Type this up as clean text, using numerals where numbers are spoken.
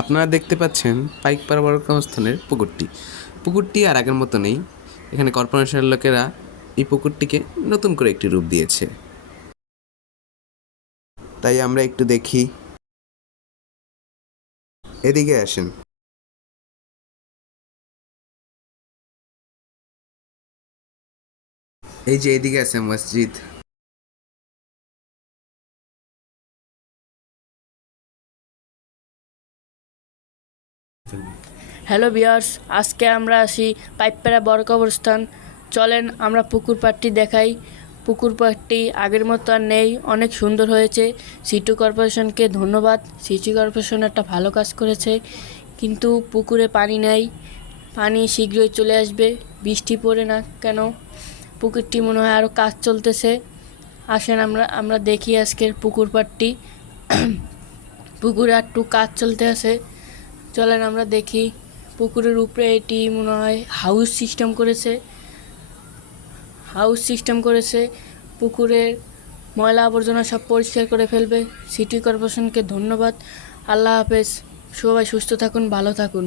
আপনারা দেখতে পাচ্ছেন পাইকপাড়া বড় কর্মস্থানের পুকুরটি আর আগের মতো নেই। এখানে কর্পোরেশনের লোকেরা এই পুকুরটিকে নতুন করে একটি রূপ দিয়েছে। তাই আমরা একটু দেখি। এদিকে আসেন। এই যে এদিকে আছে মসজিদ। হ্যালো ভিউয়ার্স, আজকে আমরা আসি পাইকপাড়া বড় কবরস্থান। চলেন আমরা পুকুর পাড়টি দেখাই। পুকুর পাড়টি আগের মতো আর নেই, অনেক সুন্দর হয়েছে। সিটি কর্পোরেশনকে ধন্যবাদ, সিটি কর্পোরেশন একটা ভালো কাজ করেছে। কিন্তু পুকুরে পানি নেই, পানি শীঘ্রই চলে আসবে। বৃষ্টি পড়ে না কেন, পুকুরটি মনে হয় আরও কাজ চলতেছে। আসেন আমরা দেখি আজকের পুকুর পাড়টি। পুকুরে একটু কাজ চলতে আছে, চলেন আমরা দেখি। পুকুরের উপরে এটি মনে হয় হাউস সিস্টেম করেছে। পুকুরের ময়লা আবর্জনা সব পরিষ্কার করে ফেলবে। সিটি কর্পোরেশনকে ধন্যবাদ। আল্লাহ হাফেজ। সবাই সুস্থ থাকুন, ভালো থাকুন।